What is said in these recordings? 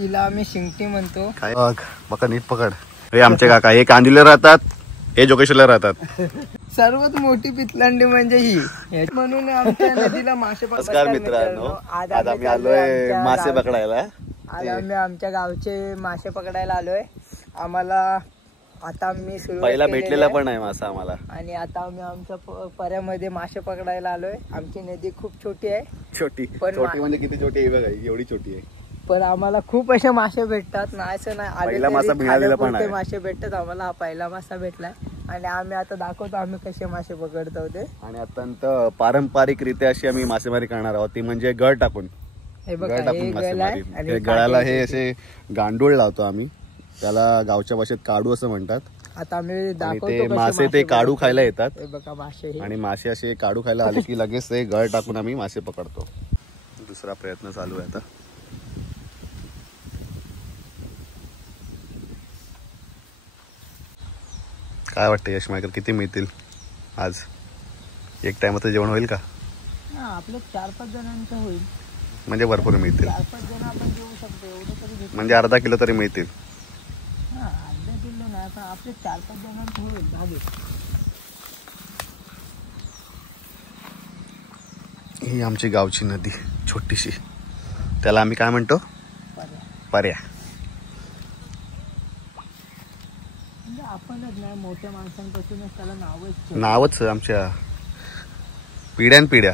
तिला आम्ही शिंगटी म्हणतो. काय बघा नीट पकड. हे आमचे काका हे कांदिवलीला राहतात, हे जोगेश्वरला राहतात. सर्वात मोठी पितलांडी म्हणजे ही, म्हणून आमच्या नदीला मासे नमस्कार मित्रांनो, आज आम्ही आलोय मासे पकडायला. आज आम्ही आमच्या गावचे मासे पकडायला आलोय. आम्हाला आता मी पहिला भेटलेला पण आहे मासा आम्हाला, आणि आता आम्ही आमच्या पर्यामध्ये मासे पकडायला आलोय. आमची नदी खूप छोटी आहे. छोटी म्हणजे किती छोटी आहे बघा, एवढी छोटी आहे. पण आम्हाला खूप असे मासे भेटतात ना, असं नाही पहिला मासा मिळालेला पण आहे. मासे भेटतात आम्हाला. हा पहिला मासा भेटलाय आणि आम्ही आता दाखवतो आम्ही कसे मासे पकडतो ते. आणि अत्यंत पारंपरिक रित्या अशी आम्ही मासेमारी करणार आहोत, ती म्हणजे गळ टाकून. गळ टाकून मासेमारी. हे गळाला हे असे गांडूळ लावतो आम्ही, त्याला गावच्या भाषेत काडू असं म्हणतात. आता आम्ही दाखवतो. ते मासे ते काडू खायला येतात. बघा मासे, आणि मासे असे काडू खायला आले की लगेच ते गळ टाकून आम्ही मासे पकडतो. दुसरा प्रयत्न चालू आहे आता. काय वाटतं यश मायकर, किती मिळतील आज? एक टाइमचं जेवण होईल का? आपलं 4-5 जणांचं होईल. म्हणजे भरपूर मिळतील. 4-5 जण आपण जेवू शकतो एवढं तरी. म्हणजे अर्धा किलो तरी मिळतील. अर्धा किलो नाही पण आपले 4-5 जणांचं होईल. भागे ही आमची गावची नदी छोटीशी, त्याला आम्ही काय म्हणतो? पर्या. आपणच नाही, मोठ्या माणसांपासूनच त्याला नावच आमच्या पिढ्यानपिढ्या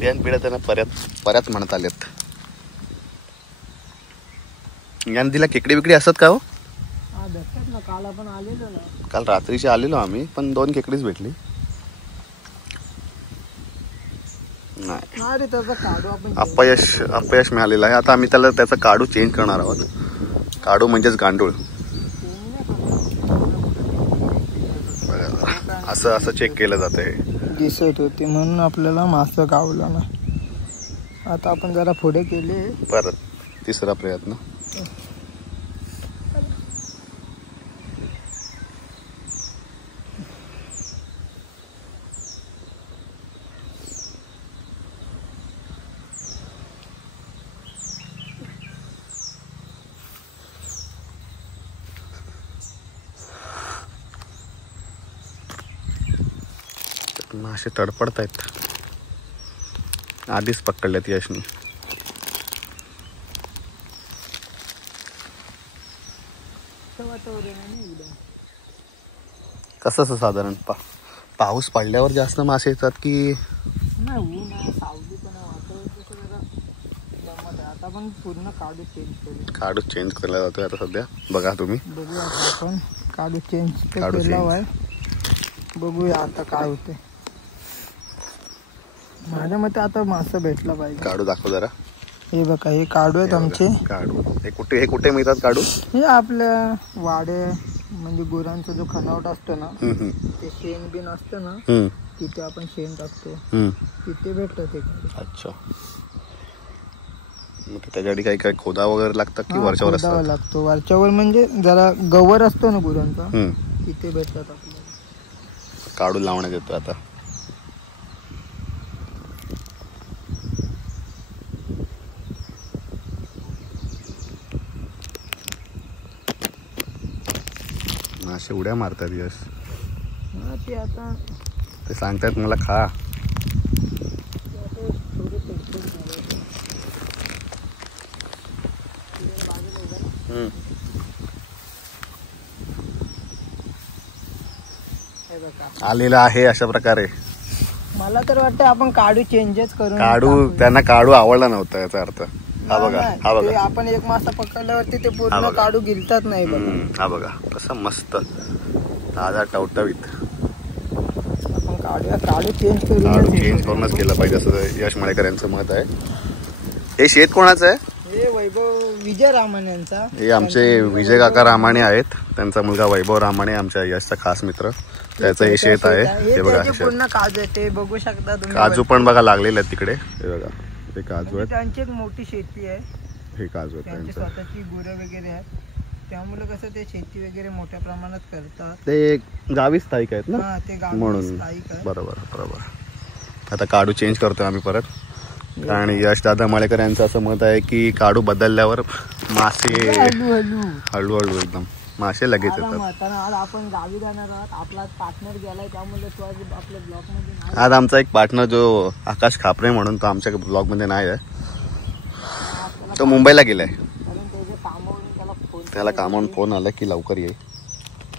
त्यांना पर्याच म्हणत आलेत. या नदीला खेकडी बिकडी असतात का हो? भेटतात ना, काल आपण आलेलो ना. काल रात्रीची आलेलो आम्ही, पण 2 खेकडीच भेटली. नाही त्याचा काढू आपण अपयश मिळालेलं आहे. आता आम्ही त्याचा काडू चेंज करणार आहोत. काडू म्हणजेच गांडूळ. असं चेक केलं जातंय. डिसाईड होते म्हणून आपल्याला मासा गावला ना. आता आपण जरा पुढे केले. परत तिसरा प्रयत्न. मासे तडपडतायत. आधीच पकडल्यात यशनी. कसं साधारण पाऊस पडल्यावर जास्त मासे येतात की? आता पण पूर्ण काडू चेंज केला जातोय आता सध्या. बघा तुम्ही. बघूया आपण काडू चेंज केला आहे. बघूया आता काय होते. माझ्या मते आता मासा भेटला पाहिजे. काडू दाखव जरा. हे बघा, हे काडू आहेत आमचे. काडू हे कुठे मिळतात काडू? हे आपल्या वाडे म्हणजे गुरांचा जो खनावट असतो ना, ते शेण बिन असतं ना, तिथे आपण शेण टाकतो, तिथे भेटतं ते. अच्छा. मग त्याच्यासाठी काही खोदा वगैरे लागतात की वरच्यावर असतात? लागतो वरच्यावर, म्हणजे जरा गवर असतो ना गुरांचा, तिथे भेटतात आपल्याला. काडू लावण्यात येतो आता. मासे उड्या मारतात यश. ते आता ते सांगतात मला खा. आलेला आहे अशा प्रकारे. मला तर वाटतं आपण काडू चेंजच करून. त्यांना काडू आवडला नव्हता याचा अर्थ. हा बघा, हा बघा. आपण एक मासा पकडल्यावरती ते पूर्ण काडू गिलतात नाही. हा बघा कसं मस्त ताजा टवटवीत. आपण काडू चेंज करूनच केलं पाहिजे असं यश माळेकर यांचं मत आहे. हे शेत कोणाचं आहे? हे वैभव विजय रामाणे यांचा. हे आमचे विजय काका रामाणे आहेत. त्यांचा मुलगा वैभव रामाणे आमच्या यशचा खास मित्र. त्याचं हे शेत आहे. हे बघा पूर्ण काजू आहे, ते बघू शकता तुम्ही. काजू पण बघा लागलेले आहेत तिकडे. हे बघा हे काजू आहेत. त्यांची एक मोठी शेती आहे. हे काजू आहेत, स्वतःची गुरं वगैरे आहेत, त्यामुळे कसं ते शेती वगैरे मोठ्या प्रमाणात करतात. ते गावी स्थायिक आहेत ना, ते गावी म्हणून. स्थायिक आहे. बरोबर. आता काडू चेंज करतोय आम्ही परत. कारण यश दादा माळेकर यांचं असं मत आहे की काडू बदलल्यावर मासे हळूहळू एकदम मासे लगेच येतात. आज आपण गावी जाणार आहोत, आपला पार्टनर गेलाय त्यामुळे तो आज आपल्या ब्लॉग मध्ये आज आमचा एक पार्टनर जो आकाश खापरे म्हणून तो आमच्या ब्लॉग मध्ये नाही आहे, तो मुंबईला गेलाय. त्याला कामावरून फोन आला की लवकर ये,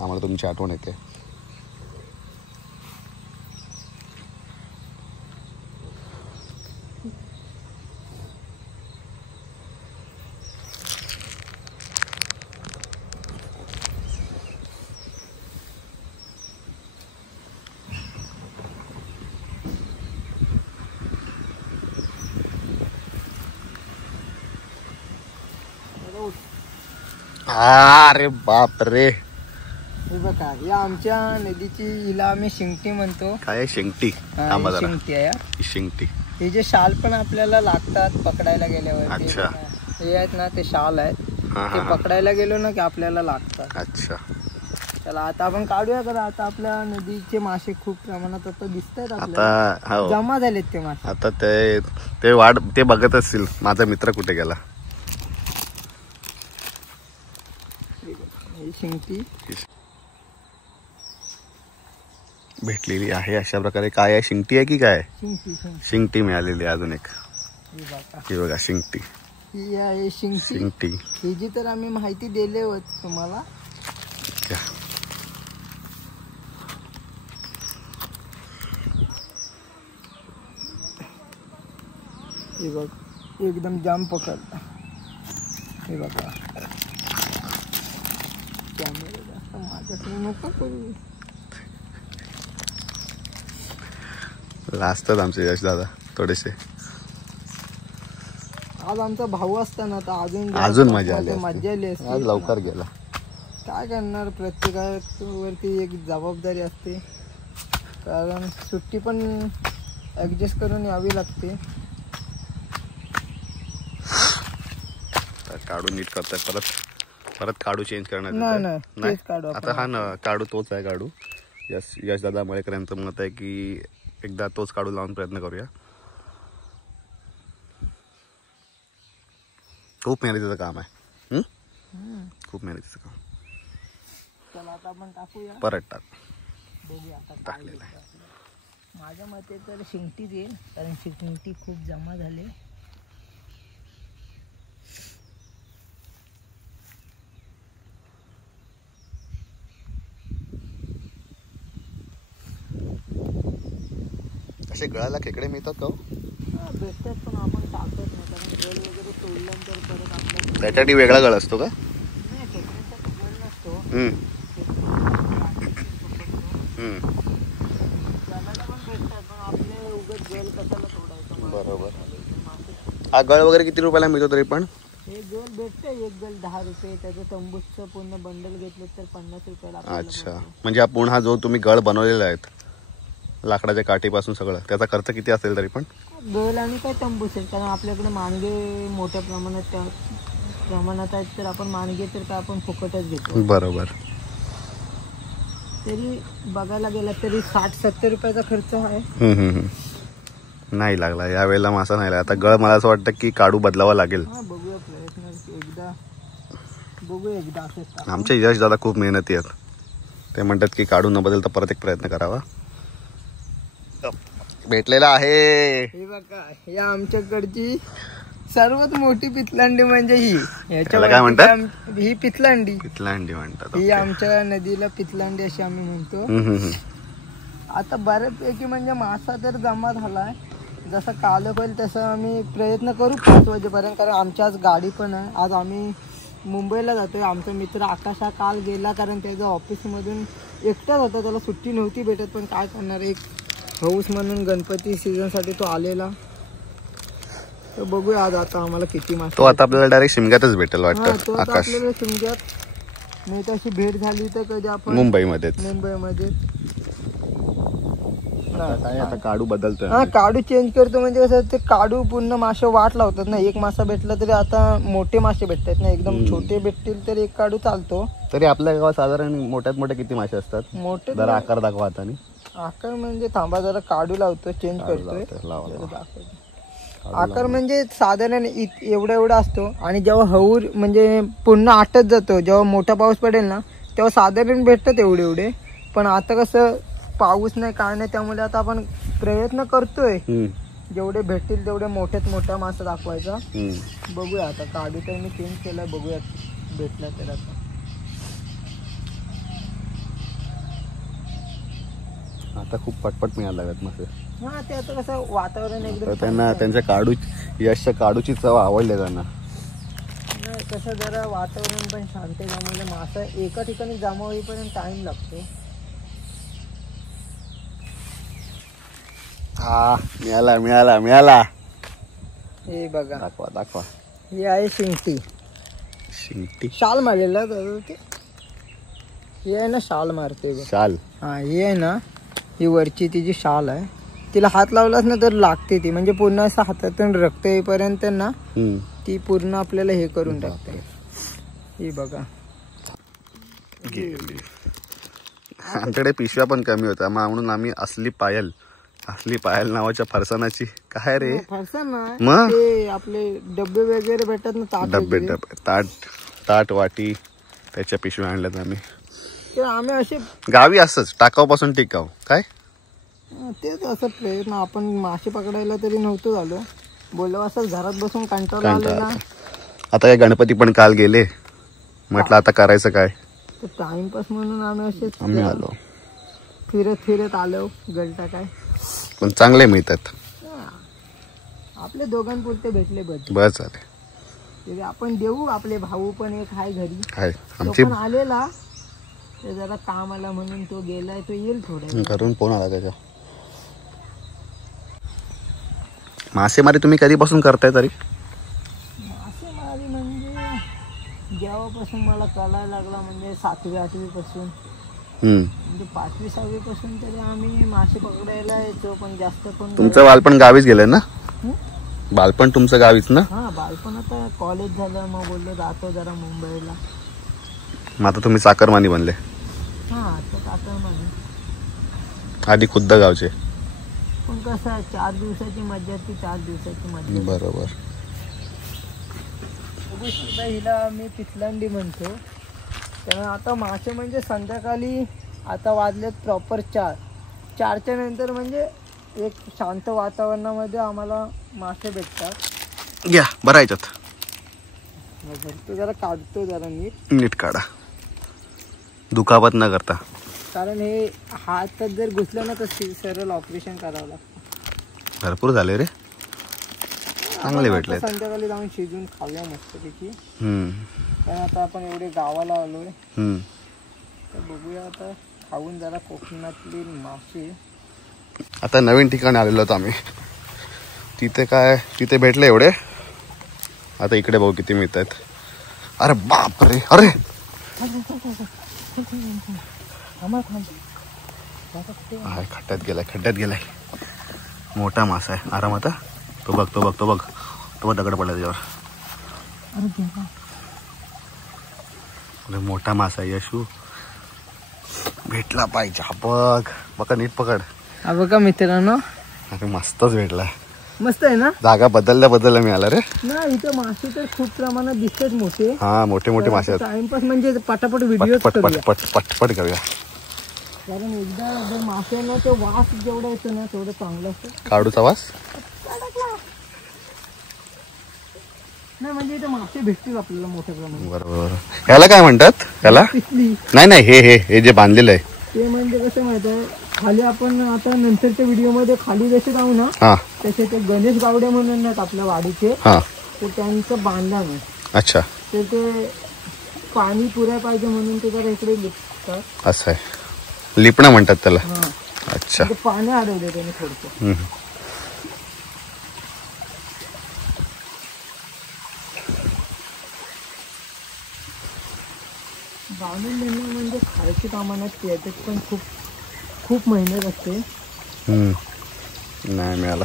आम्हाला तुमची आठवण येते. अरे बाप रे, हे बघा या आमच्या नदीची, हिला आम्ही शिंगटी म्हणतो. काय आहे शिंगटी? शिंगटी आहे ही शिंगटी. हे जे शाल पण आपल्याला लागतात पकडायला गेल्यावर, अच्छा. हे आहेत ना ते शाल आहेत, ते पकडायला गेलो ना की आपल्याला लागतात. अच्छा, चला आता आपण काढूया का. आता आपल्या नदीचे मासे खूप प्रमाणात आता दिसतात, आता जमा झालेत ते मासे. आता ते वाट ते बघत असतील माझा मित्र कुठे गेला. शिंगटी भेटलेली आहे अशा प्रकारे. काय आहे, शिंगटी आहे की काय? शिंगटी मिळालेली आहे अजून एक. ही बघा शिंगटी, ही आहे शिंगटी. ही जी तर आम्ही माहिती दिली होती तुम्हाला. हे बघ एकदम जाम पकड. हे बघा कॅमेरा जास्त माझ्याकडे नको करू. लाजतात आमचे यश दादा थोडेसे. आज आमचा भाऊ असताना तर अजून मजा आली असते. आज लवकर गेला. काय करणार, प्रत्येकावरती एक जबाबदारी असते, कारण सुट्टी पण ऍडजस्ट करून यावी लागते. काढू नीट करताय, परत काढू चेंज करण्यात नाही. आता हा ना काढू तोच आहे. काढू यश दादा मळेकर यांचं मत आहे की एकदा तोच काढू लावून प्रयत्न करूया. खूप मेहनतीचं काम आहे, खूप मेहनतीचं काम. चला आता आपण टाकूया, परत टाक. बघूया आता टाकलेलं आहे. माझ्या मते तर शिंगटीच येईल, कारण शिंगटी खूप जमा झाली. असे गळाला खेकडे मिळतात का? भेटतात, पण आपण टाकत नाही, कारण गळ वगैरे सोडल्यानंतर परत आपल्याला त्याच्यासाठी वेगळा गळ असतो का? नाही, खेकड्याचा गळ नसतो. गळाला पण भेटतात, पण आपले उगाच गळ कशाला सोडायचं. बरोबर. हा गळ वगैरे किती रुपयाला मिळतो तरी पण? हे गळ भेटतं, एक गळ 10 रुपये. त्याचं तंबूचं पूर्ण बंडल घेतलं तर 50 रुपयाला. अच्छा, म्हणजे हा पूर्ण हा जो तुम्ही गळ बनवलेला आहे लाकडाच्या काठीपासून सगळं, त्याचा खर्च किती असेल तरी पण? गळ आणि काय तंबूच आहे, कारण आपल्याकडे मानगे मोठ्या प्रमाणात आहेत, तर आपण मानगे तर काय आपण फुकटच घेतो. बरोबर. तरी बघायला गेला तरी 60-70 रुपयाचा खर्च आहे. नाही लागला यावेळेला मासा नाही लागला. आता गळ मला असं वाटतं की काढू बदलावा लागेल. बघूया, प्रयत्न एकदा असंच. आमचे यश दादा खूप मेहनती आहेत, ते म्हणतात की काढू न बदलता परत एक प्रयत्न करावा. भेटलेला आहे. हे बघा, ही आमच्याकडची सर्वात मोठी पितलांडी म्हणजे ही. काय म्हणतात? ही पितलांडी म्हणतात. ही आमच्या नदीला पितलांडी अशी आम्ही म्हणतो. आता बऱ्यापैकी म्हणजे मासा तर जमा झालाय. जसा काल होईल तसं आम्ही प्रयत्न करू 5 वाजेपर्यंत, कारण आमची आज गाडी पण आहे. आज आम्ही मुंबईला जातोय. आमचा मित्र आकाश हा काल गेला, कारण त्याच्या ऑफिसमधून एकटाच होता, त्याला सुट्टी नव्हती भेटत. पण काय करणार, एक हौस म्हणून गणपती सीझन साठी तो आलेला. तर बघूया आज आता आम्हाला किती मासे. तो आता आपल्याला डायरेक्ट शिमग्यातच भेटेल वाटतं. आकाश आपल्याला शिमग्यात नाही, तशी भेट झाली तर कधी आपण मुंबईमध्ये आता काढू बदलतोय. हा, काढू चेंज करतो. म्हणजे कसं ते काढू पूर्ण मासे वाट लावतात ना. एक मासा भेटला तरी आता मोठे मासे भेटतात ना, एकदम छोटे भेटतील तर एक काढू चालतो. तरी आपल्या गावात साधारण मोठ्यात मोठे किती मासे असतात? मोठे जरा आकार दाखवा आता. आकार म्हणजे थांबा जरा काढू लावतो, चेंज करतोय. आकार म्हणजे साधारण एवढा एवढा असतो आणि जेव्हा हऊर म्हणजे पूर्ण आटत जातो, जेव्हा मोठा पाऊस पडेल ना तेव्हा साधारण भेटतात एवढे एवढे. पण आता कसं पाऊस नाही काय नाही, त्यामुळे आता आपण प्रयत्न करतोय जेवढे भेटतील तेवढे मोठ्यात मोठा मासा दाखवायचा. बघूया आता, काढू तर मी चेंज केला, बघूया भेटला तर. आता खूप पटपट मिळायला लागत मासे. हा ते आता कसं वातावरण एकदम त्यांना त्यांच्या यशच्या काढूची चव आवडली त्यांना. नाही कसं जरा वातावरण पण शांत आहे, त्यामुळे मासा एका ठिकाणी जमा होईपर्यंत टाइम लागतो. हा मिळाला मिळाला मिळाला. हे बघा, दाखवा दाखवा. हे आहे शिंगटी. शिंगटी शाल मारलेला ते, हे आहे ना शाल मारते शाल. हा हे आहे ना, ही वरची तिची शाल आहे, तिला हात लावलाच ना तर लागते ती, म्हणजे पूर्ण असं हातातून रक्त येईपर्यंत ना ती पूर्ण आपल्याला हे करून टाकते. ही बघा. आमच्याकडे पिशव्या पण कमी होत्या, म्हणून आम्ही असली पायल नावाच्या फरसाणाची काय रे फरसाण मग ते आपले डब्बे वगैरे भेटतात ना, डब्बे ताट वाटी त्याच्या पिशव्या आणल्यात आम्ही. आम्ही असे गावी असंच टाकाव पासून टिकाव काय तेच असं प्रयत्न. आपण मासे पकडायला तरी नव्हतं झालो, बोललो असं घरात बसून कंटाळा आलेला. आता काय गणपती पण काल गेले, म्हटलं आता करायचं काय, टाइमपास म्हणून आम्ही आलो, फिरत आलो. गलटा काय पण चांगले मिळतात, आपले दोघांपुरते भेटले बस झाले. आपण देऊ. आपले भाऊ पण एक आहे घरी, आहे तो आमची पण आलेला, ते जरा काम आला म्हणून तो गेलाय, तो येईल थोडं घरून फोन आला त्याच्या. मासेमारी तुम्ही कधीपासून करताय तरी? मासेमारी म्हणजे जेव्हापासून मला कळायला लागला, म्हणजे 7वी 8वी पासून, म्हणजे 5वी 6वी पासून तरी आम्ही मासे पकडायला यायचो. पण जास्त पण तुमचं बालपण गावीच गेलंय ना? बालपण तुमचं गावीच ना? हा बालपण. आता कॉलेज झालं मग बोललो जातो जरा मुंबईला. मग आता तुम्ही चाकरमानी बनले? हा आता चाकरमानी. आधी खुद्द गावचे? पण कसं 4 दिवसाची मज्जा ती 4 दिवसाची मज्जा. बरोबर. हिला मी पितलांडी म्हणतो. तर आता मासे म्हणजे संध्याकाळी आता वाजलेत प्रॉपर 4च्या नंतर, म्हणजे एक शांत वातावरणामध्ये आम्हाला मासे भेटतात. घ्या बरं याच्यात तो जरा काढतो, जरा नीट काढा, दुखापत न करता, कारण हे हातात जर घुसलं ना तर सरळ ऑपरेशन करावं लागतं. भरपूर झाले रे, चांगले भेटले. संध्याकाळी जाऊन शिजून खाऊया मस्तपैकी. कारण आता आपण एवढे गावाला आलोय, तर बघूया आता खाऊन जरा कोकणातली मासे. आता नवीन ठिकाणी आलेलो होतो आम्ही, तिथे भेटले एवढे, आता इकडे बघू किती मिळतात. अरे बाप रे, अरे खड्ड्यात गेलाय. मोठा मासा आहे, आराम. आता तो बघ दगड पडला त्याच्यावर. मोठा मासा आहे यशू, भेटला पाहिजे. बघा नीट पकड. बघा मित्रांनो, अरे मस्तच भेटला. मस्त आहे ना. जागा बदलल्या मिळाला रे. ना इथे मासे तर खूप प्रमाणात दिसतात मोठे. हा मोठे मासे आहेत. टाइमपास म्हणजे पटापट व्हिडिओ पटपट करूया. कारण एकदा जर माशांना ते वास जेवढा येतो ना तेवढं चांगलं असतं. काढूचा वास नाही, म्हणजे इथे मासे भेटतील आपल्याला मोठ्या प्रमाणात. बरोबर. ह्याला काय म्हणतात? ह्याला नाही हे जे बांधलेलं आहे ते म्हणजे कसं माहित आहे, खाली आपण आता नंतरच्या व्हिडिओ मध्ये खाली जसे जाऊ ना, तसे ते गणेश गावडे म्हणून आहेत आपल्या वाडीचे, तर त्यांचं बांधला नाही. अच्छा. तर ते पाणी पुराय पाहिजे म्हणून ते जरा इकडे लिपतात. असं आहे, लिपणं म्हणतात त्याला. अच्छा. पाणी अडवले त्याने थोडं. बांधून देणं म्हणजे खायची कामानं, त्याच्यात पण खूप मेहनत असते. नाही मिळाला.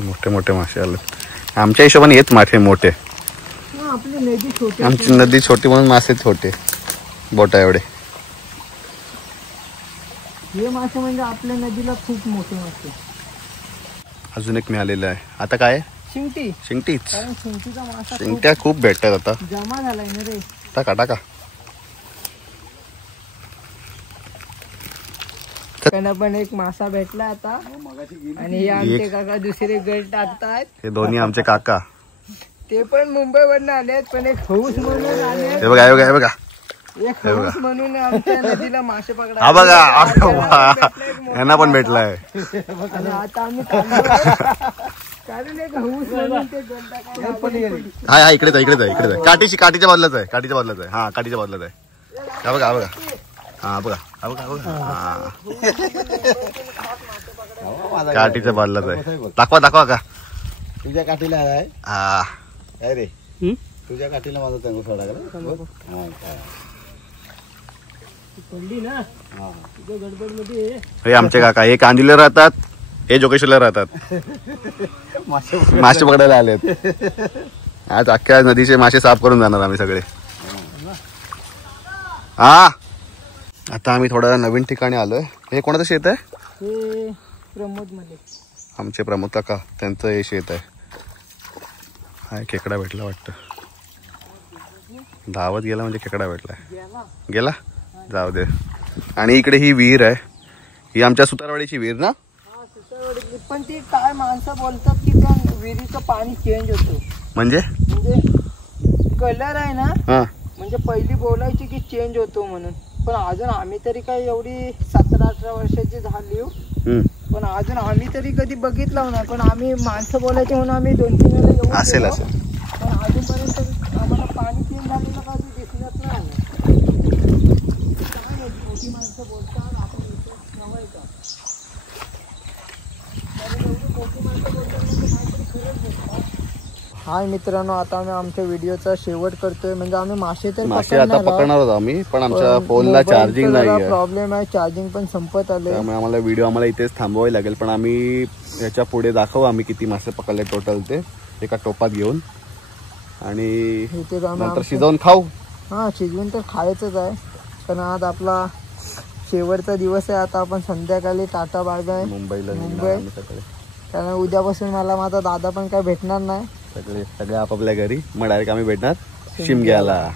मोठे मासे आले आमच्या हिशोबाने. येत मासे मोठे, आपली नदी छोटी, आमची नदी छोटी म्हणून मासे छोटे, बोटा एवढे. हे मासे म्हणजे आपल्या नदीला खूप मोठे मासे. अजून एक मिळालेलं आहे. आता काय शिंगटी, शिंगटीच. कारण शिंगटीचा मासा शिंगट्या खूप भेटतात आता. जमा झालाय ना रे. टाका टाका. त्यांना पण एक मासा भेटला आता आणि हे आमचे काका दुसरे गट टाकतायत. हे दोन्ही आमचे काका, ते पण मुंबईवरनं आलेत, पण एक हौस म्हणून आले. हे बघा हे बघा हे बघा एक हौस म्हणून आमच्या नदीला मासे पकडा. हा बघा, यांना पण भेटलाय. आणि आता आम्ही चाललोय. कारण एक हौस म्हणून ते गट टाकायला. हा इकडेच आहे इकडेच आहे इकडेच आहे. काठीच्या बाजूलाच आहे, काठीच्या बाजूलाच आहे. हा काठीच्या बाजूलाच आहे. हा बघा हा बघा हा बघा हा बघा हा काठीच्या बाजूलाच आहे. दाखवा दाखवा का तुझ्या काठीला आहे. हा काय रे तुझ्या काठीला माझा चांगला सोडा हे आमचे काका. हे कांदिवलीला राहतात, हे जोगेश्वरला राहतात. मासे पकडायला आलेत. आज अख्ख्या नदीचे मासे साफ करून जाणार आम्ही सगळे. हा आता आम्ही थोड्या नवीन ठिकाणी आलोय. हे कोणाचं शेत आहे? हे प्रमोद मध्ये आमचे प्रमोद काका, त्यांचं हे शेत आहे. हा खेकडा भेटला वाटतं. धावत गेला म्हणजे खेकडा भेटलाय. गेला जाऊ दे. आणि इकडे ही विहीर आहे. ही आमच्या सुतारवाडीची विहीर ना. पण ती काय माणसं बोलतात की त्या विहिरीचं पाणी चेंज होतं. म्हणजे कलर आहे ना. हा म्हणजे पहिली बोलायची की चेंज होतो म्हणून, पण अजून आम्ही तरी काही एवढी 17-18 वर्षाची झाली, पण अजून आम्ही तरी कधी बघितलं नाही. पण आम्ही माणसं बोलायचे म्हणून आम्ही 2-3 वेळा येऊन असेल गेलो. असेल. पण अजूनपर्यंत आम्हाला पाणी चेंज झालेलं कधी दिसण्यात नाही आलं. काय माहिती, मोठी माणसं बोलतात आपण इथे नवायचं. हाय मित्रांनो, आता आम्ही आमच्या व्हिडिओचा शेवट करतोय. म्हणजे आम्ही मासे आता पकडणार होतो आम्ही, पण आमच्या फोनला चार्जिंग नाही. प्रॉब्लेम आहे, चार्जिंग पण संपत आले. त्यामुळे आम्हाला व्हिडिओ इथेच थांबवावी लागेल. पण आम्ही याच्या पुढे दाखवू आम्ही किती मासे पकडले टोटल ते एका टोपात घेऊन. आणि नंतर शिजवून खाऊ. हा शिजवून तर खायचंच आहे, पण आज आपला शेवटचा दिवस आहे. आता आपण संध्याकाळी टाटा बाय बाय मुंबई. कारण उद्यापासून मला माझा दादा पण काय भेटणार नाही. सगळे आपापल्या घरी. मग डायरेक्ट आम्ही भेटणार शिमग्याला.